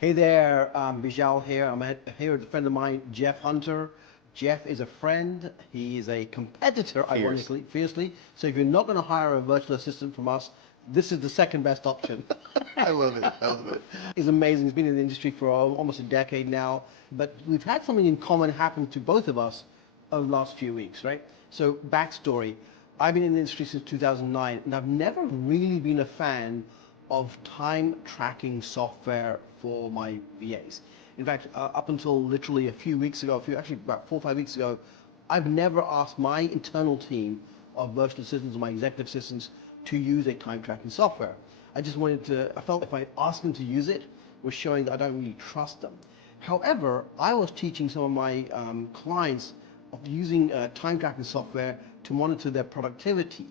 Hey there, Beejel here. I'm here with a friend of mine, Jeff Hunter. Jeff is a friend. He is a competitor, ironically, fiercely. So if you're not going to hire a virtual assistant from us, this is the second best option. I love it. I love it. He's amazing. He's been in the industry for almost a decade now. But we've had something in common happen to both of us over the last few weeks, right? So backstory. I've been in the industry since 2009, and I've never really been a fan of time tracking software for my VAs. In fact, up until literally a few weeks ago, actually about 4 or 5 weeks ago, I've never asked my internal team of virtual assistants or my executive assistants to use a time tracking software. I felt if I asked them to use it, was showing that I don't really trust them. However, I was teaching some of my clients of using time tracking software to monitor their productivity.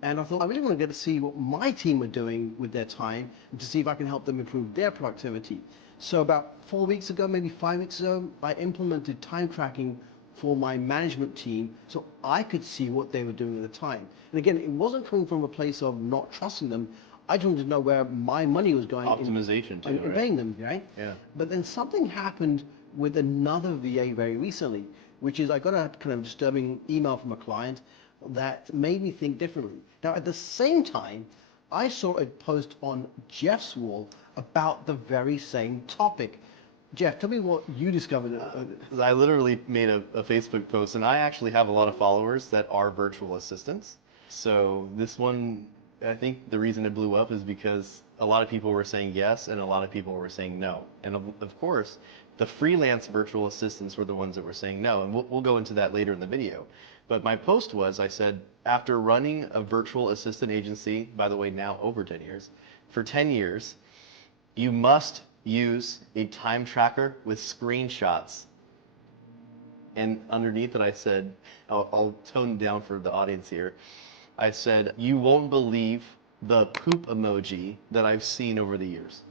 And I thought, I really want to get to see what my team are doing with their time and to see if I can help them improve their productivity. So about 4 weeks ago, maybe 5 weeks ago, I implemented time tracking for my management team so I could see what they were doing at the time. And again, it wasn't coming from a place of not trusting them. I just wanted to know where my money was going. Optimization too, in paying them, right? Yeah. But then something happened with another VA very recently, which is I got a kind of disturbing email from a client that made me think differently. Now, at the same time, I saw a post on Jeff's wall about the very same topic. Jeff, tell me what you discovered. I literally made a Facebook post, and I actually have a lot of followers that are virtual assistants. So this one, I think the reason it blew up is because a lot of people were saying yes, and a lot of people were saying no. And of course, the freelance virtual assistants were the ones that were saying no, and we'll go into that later in the video. But my post was, I said, after running a virtual assistant agency, by the way, now over 10 years, for 10 years, you must use a time tracker with screenshots. And underneath it, I said, I'll tone down for the audience here. I said, you won't believe the poop emoji that I've seen over the years.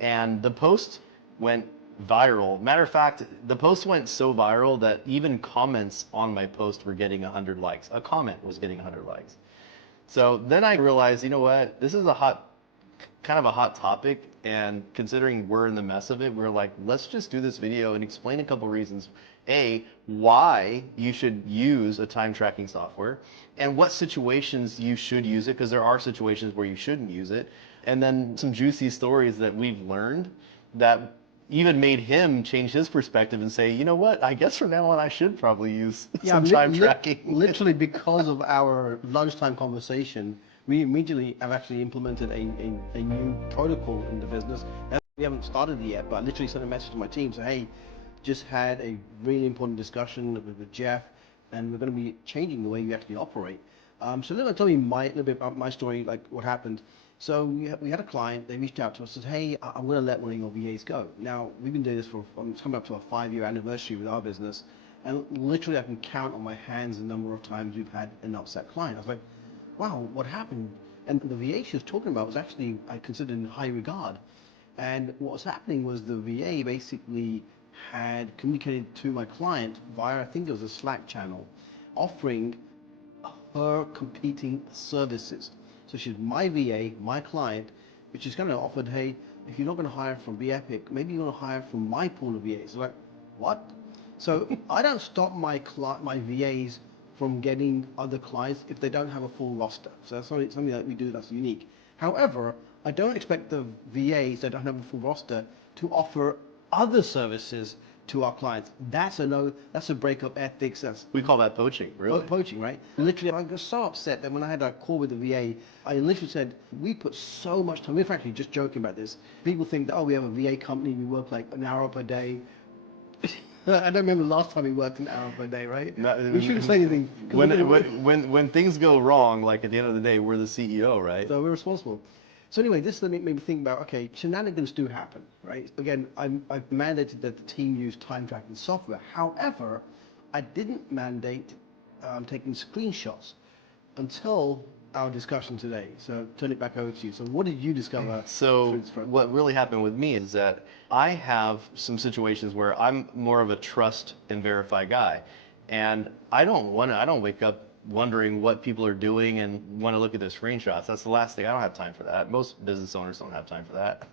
And the post went viral. Matter of fact, the post went so viral that even comments on my post were getting 100 likes. A comment was getting 100 likes. So then I realized, you know what, this is kind of a hot topic, and considering we're in the mess of it, we're like, let's just do this video and explain a couple reasons. A, why you should use a time tracking software, and what situations you should use it, because there are situations where you shouldn't use it. And then some juicy stories that we've learned that even made him change his perspective and say, you know what, I guess from now on I should probably use some time tracking. Literally because of our lunchtime conversation, we immediately have actually implemented a new protocol in the business. We haven't started it yet, but I literally sent a message to my team saying, hey, just had a really important discussion with Jeff, and we're going to be changing the way you actually operate. So let me tell you a little bit about my story, like what happened. So we had a client, they reached out to us and said, hey, I'm going to let one of your VAs go. Now, we've been doing this it's coming up to a 5-year anniversary with our business, and literally I can count on my hands the number of times we've had an upset client. I was like, wow, what happened? And the VA she was talking about was actually, I considered in high regard. And what was happening was the VA basically had communicated to my client via, I think it was a Slack channel, offering her competing services. So she's my VA, my client, which is kind of offered, hey, if you're not going to hire from Epic, maybe you want to hire from my pool of VAs. So like, what? So I don't stop my VAs from getting other clients if they don't have a full roster. So that's something that we do that's unique. However, I don't expect the VAs that don't have a full roster to offer other services to our clients. That's a break of ethics. We call that poaching, really. Poaching, right? Literally, I got so upset that when I had a call with the VA, I literally said, we put so much time, we're frankly just joking about this. People think that, oh, we have a VA company, we work like an hour per day. I don't remember the last time we worked an hour per day, right? We shouldn't say anything. When things go wrong, like at the end of the day, we're the CEO, right? So we're responsible. So anyway, this made me think about, okay, shenanigans do happen, right? Again, I've mandated that the team use time tracking software. However, I didn't mandate taking screenshots until our discussion today. So turn it back over to you. So what did you discover? So what really happened with me is that I have some situations where I'm more of a trust and verify guy. And I don't wake up wondering what people are doing and want to look at their screenshots. That's the last thing. I don't have time for that. Most business owners don't have time for that.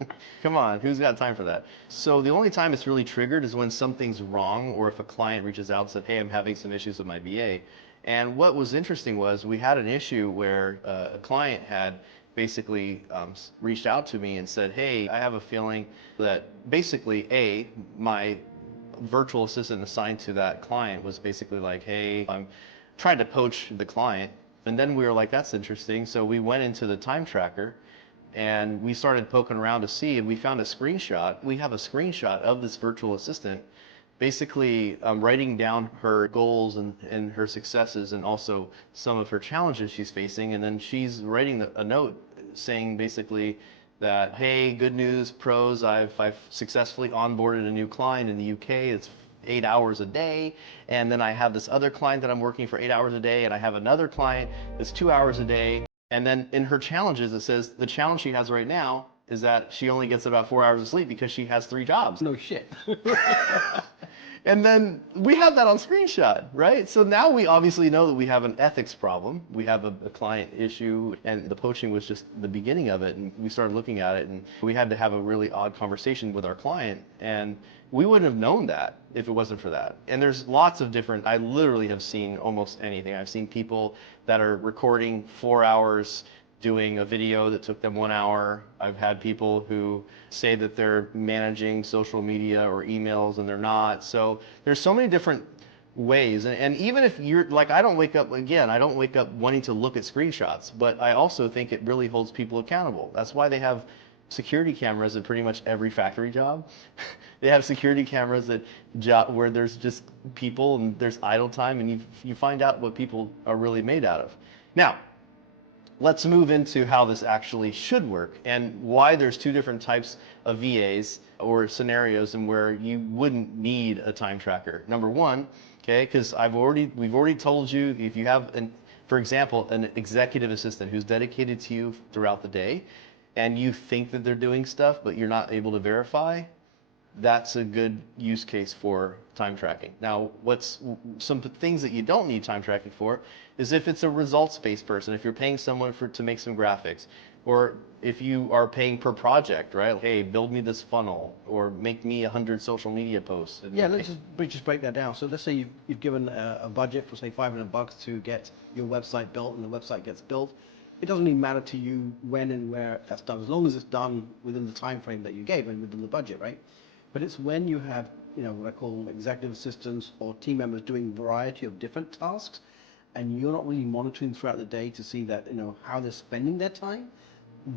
Come on, who's got time for that? So the only time it's really triggered is when something's wrong, or if a client reaches out and said, hey, I'm having some issues with my VA. And what was interesting was we had an issue where a client had basically reached out to me and said, hey, I have a feeling that basically, my virtual assistant assigned to that client was basically like, hey, I'm trying to poach the client. And then we were like, that's interesting. So we went into the time tracker and we started poking around to see, and we found a screenshot. We have a screenshot of this virtual assistant basically writing down her goals and her successes, and also some of her challenges she's facing. And then she's writing a note saying basically that, hey, good news, pros, I've successfully onboarded a new client in the UK. It's 8 hours a day. And then I have this other client that I'm working for 8 hours a day. And I have another client that's 2 hours a day. And then in her challenges, it says the challenge she has right now is that she only gets about 4 hours of sleep because she has 3 jobs. No shit. And then we have that on screenshot, right? So now we obviously know that we have an ethics problem. We have a client issue, and the poaching was just the beginning of it. And we started looking at it, and we had to have a really odd conversation with our client. And we wouldn't have known that if it wasn't for that. And there's lots of different, I literally have seen almost anything. I've seen people that are recording 4 hours doing a video that took them 1 hour. I've had people who say that they're managing social media or emails and they're not. So there's so many different ways. And even if you're like, I don't wake up wanting to look at screenshots, but I also think it really holds people accountable. That's why they have security cameras at pretty much every factory job. They have security cameras at where there's just people and there's idle time, and you find out what people are really made out of. Now, let's move into how this actually should work and why there's 2 different types of VAs or scenarios and where you wouldn't need a time tracker. Number 1, okay, because we've already told you, if you have for example, an executive assistant who's dedicated to you throughout the day, and you think that they're doing stuff but you're not able to verify, that's a good use case for time tracking. Now, what's some things that you don't need time tracking for is if it's a results-based person, if you're paying someone to make some graphics, or if you are paying per project, right? Hey, build me this funnel, or make me 100 social media posts. Yeah, let's just break that down. So let's say you've given a budget for say $500 to get your website built, and the website gets built. It doesn't even matter to you when and where that's done, as long as it's done within the time frame that you gave and within the budget, right? But it's when you have, what I call executive assistants or team members doing a variety of different tasks, and you're not really monitoring throughout the day to see that, how they're spending their time.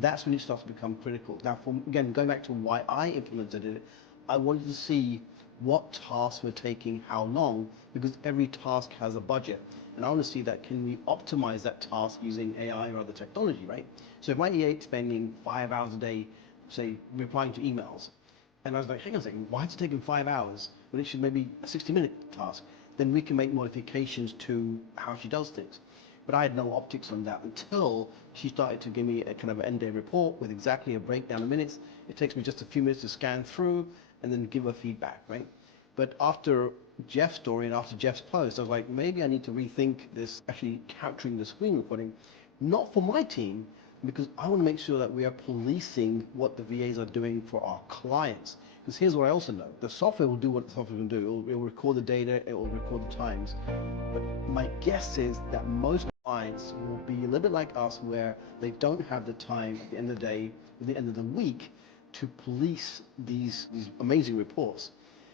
That's when it starts to become critical. Now, again, going back to why I implemented it, I wanted to see what tasks were taking how long, because every task has a budget. And I want to see that, can we optimize that task using AI or other technology, right? So if my EA is spending 5 hours a day, say, replying to emails, and I was like, hang on a second, why is it taking 5 hours when it should maybe a 60-minute task? Then we can make modifications to how she does things. But I had no optics on that until she started to give me a kind of an end-day report with exactly a breakdown of minutes. It takes me just a few minutes to scan through and then give her feedback, right? But after Jeff's story and after Jeff's post, I was like, maybe I need to rethink this, actually capturing the screen recording, not for my team, because I want to make sure that we are policing what the VAs are doing for our clients. Because here's what I also know. The software will do what the software can do. It will record the data, it will record the times. But my guess is that most clients will be a little bit like us, where they don't have the time at the end of the day, at the end of the week, to police these amazing reports.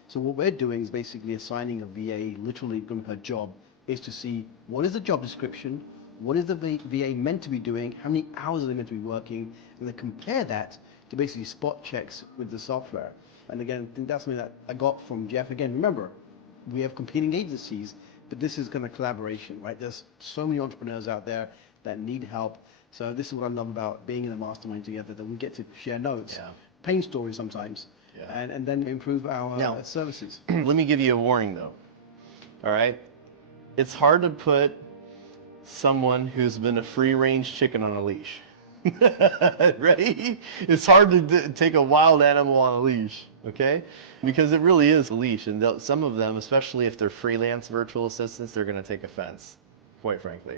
So what we're doing is basically assigning a VA, literally her job is to see what is the job description, what is the VA meant to be doing, how many hours are they meant to be working, and then compare that to basically spot checks with the software. And again, I think that's something that I got from Jeff. Again, remember, we have competing agencies, but this is kind of collaboration, right? There's so many entrepreneurs out there that need help. So this is what I love about being in a mastermind together, that we get to share notes, pain stories sometimes, and then improve our services. Let me give you a warning though, all right? It's hard to put someone who's been a free-range chicken on a leash, right? It's hard to take a wild animal on a leash, okay? Because it really is a leash, and some of them, especially if they're freelance virtual assistants, they're gonna take offense, quite frankly.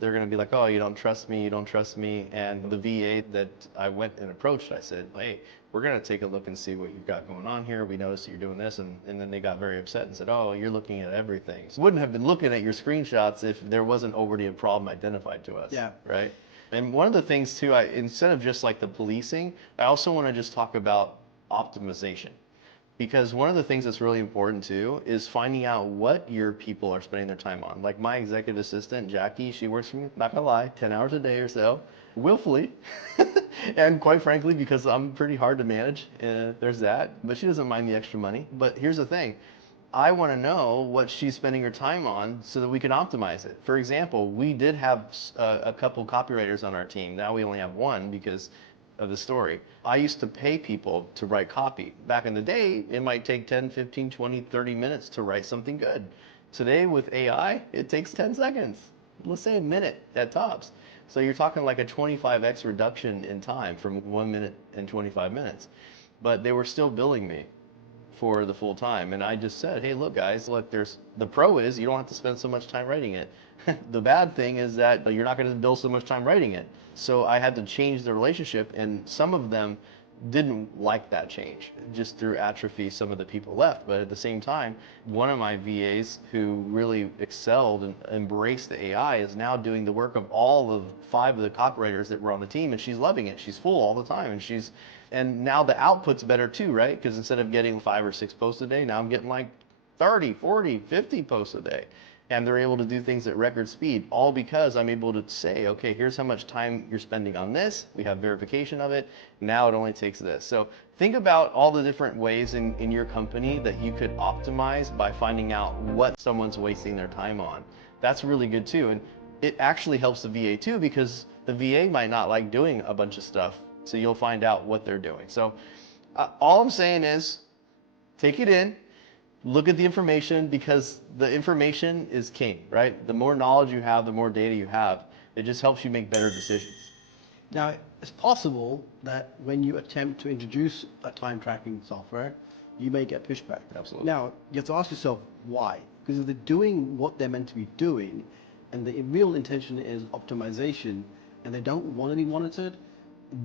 They're going to be like, oh, you don't trust me, you don't trust me. And the VA that I went and approached, I said, hey, we're going to take a look and see what you've got going on here. We noticed that you're doing this. And then they got very upset and said, oh, you're looking at everything. So wouldn't have been looking at your screenshots if there wasn't already a problem identified to us. Yeah. Right? And one of the things too, instead of just like the policing, I also want to just talk about optimization. Because one of the things that's really important too is finding out what your people are spending their time on. Like my executive assistant, Jackie, she works for me, not gonna lie, 10 hours a day or so, willfully. And quite frankly, because I'm pretty hard to manage, there's that. But she doesn't mind the extra money. But here's the thing. I want to know what she's spending her time on so that we can optimize it. For example, we did have a couple copywriters on our team. Now we only have one because of the story. I used to pay people to write copy. Back in the day, it might take 10, 15, 20, 30 minutes to write something good. Today with AI, it takes 10 seconds. Let's say a minute at tops. So you're talking like a 25x reduction in time from 1 minute and 25 minutes. But they were still billing me for the full time. And I just said, hey, look guys, look, the pro is you don't have to spend so much time writing it. The bad thing is that you're not going to bill so much time writing it. So I had to change the relationship, and some of them didn't like that change. Just through atrophy, some of the people left. But at the same time, one of my VAs who really excelled and embraced the AI is now doing the work of all of 5 of the copywriters that were on the team, and she's loving it. She's full all the time, and now the output's better too, right? Because instead of getting 5 or 6 posts a day, now I'm getting like 30, 40, 50 posts a day. And they're able to do things at record speed, all because I'm able to say, okay, here's how much time you're spending on this. We have verification of it. Now it only takes this. So think about all the different ways in your company that you could optimize by finding out what someone's wasting their time on. That's really good too. And it actually helps the VA too, because the VA might not like doing a bunch of stuff. So you'll find out what they're doing. So all I'm saying is take it in. Look at the information, because the information is king, right? The more knowledge you have, the more data you have, it just helps you make better decisions. Now, it's possible that when you attempt to introduce a time tracking software, you may get pushback. Absolutely. Now, you have to ask yourself why. Because if they're doing what they're meant to be doing, and the real intention is optimization, and they don't want to be monitored,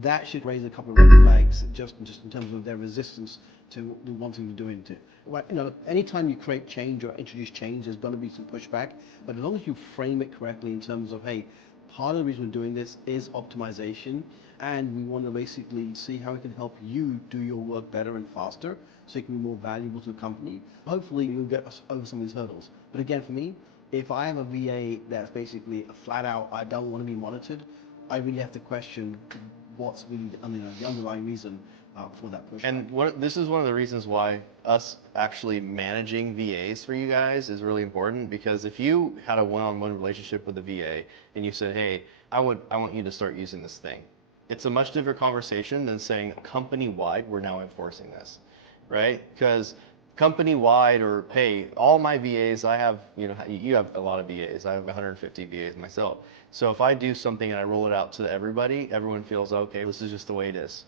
that should raise a couple of red flags just in terms of their resistance to wanting to do it. Well, anytime you create change or introduce change, there's going to be some pushback. But as long as you frame it correctly in terms of, hey, part of the reason we're doing this is optimization, and we want to basically see how it can help you do your work better and faster, so it can be more valuable to the company. Hopefully, you'll get us over some of these hurdles. But again, for me, if I have a VA that's basically a flat out, I don't want to be monitored, I really have to question what's really the underlying reason for that push. And this is one of the reasons why us actually managing VAs for you guys is really important, because if you had a one-on-one relationship with a VA and you said, hey, I want you to start using this thing, it's a much different conversation than saying company-wide, we're now enforcing this, right? Because company-wide, or hey, all my VAs, I have, you have a lot of VAs, I have 150 VAs myself. So if I do something and I roll it out to everybody, everyone feels, okay, this is just the way it is.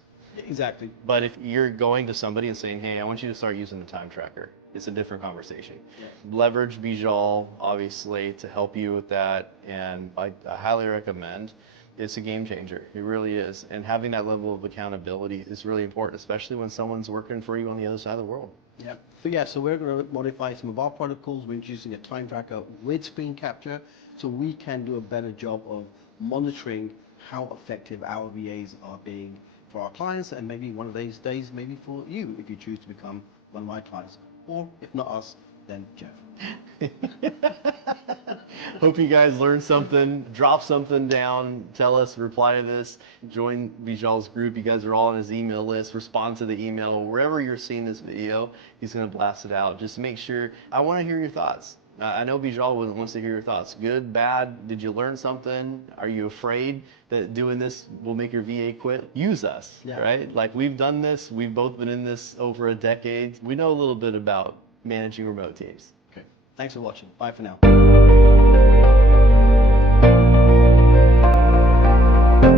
Exactly. But if you're going to somebody and saying, hey, I want you to start using the time tracker, it's a different conversation. Yeah. Leverage Beejel, obviously, to help you with that, and I highly recommend. It's a game changer. It really is. And having that level of accountability is really important, especially when someone's working for you on the other side of the world. Yeah. So we're going to modify some of our protocols. We're introducing a time tracker with screen capture, so we can do a better job of monitoring how effective our VAs are being for our clients, and maybe one of these days, maybe for you, if you choose to become one of my clients. Or if not us, then Jeff. Hope you guys learned something. Drop something down. Tell us, reply to this. Join Beejel's group. You guys are all on his email list. Respond to the email. Wherever you're seeing this video, he's going to blast it out. Just make sure. I want to hear your thoughts. I know Beejel wants to hear your thoughts. Good, bad? Did you learn something? Are you afraid that doing this will make your VA quit? Use us, right? Like, we've done this. We've both been in this over a decade. We know a little bit about managing remote teams. Okay. Thanks for watching. Bye for now.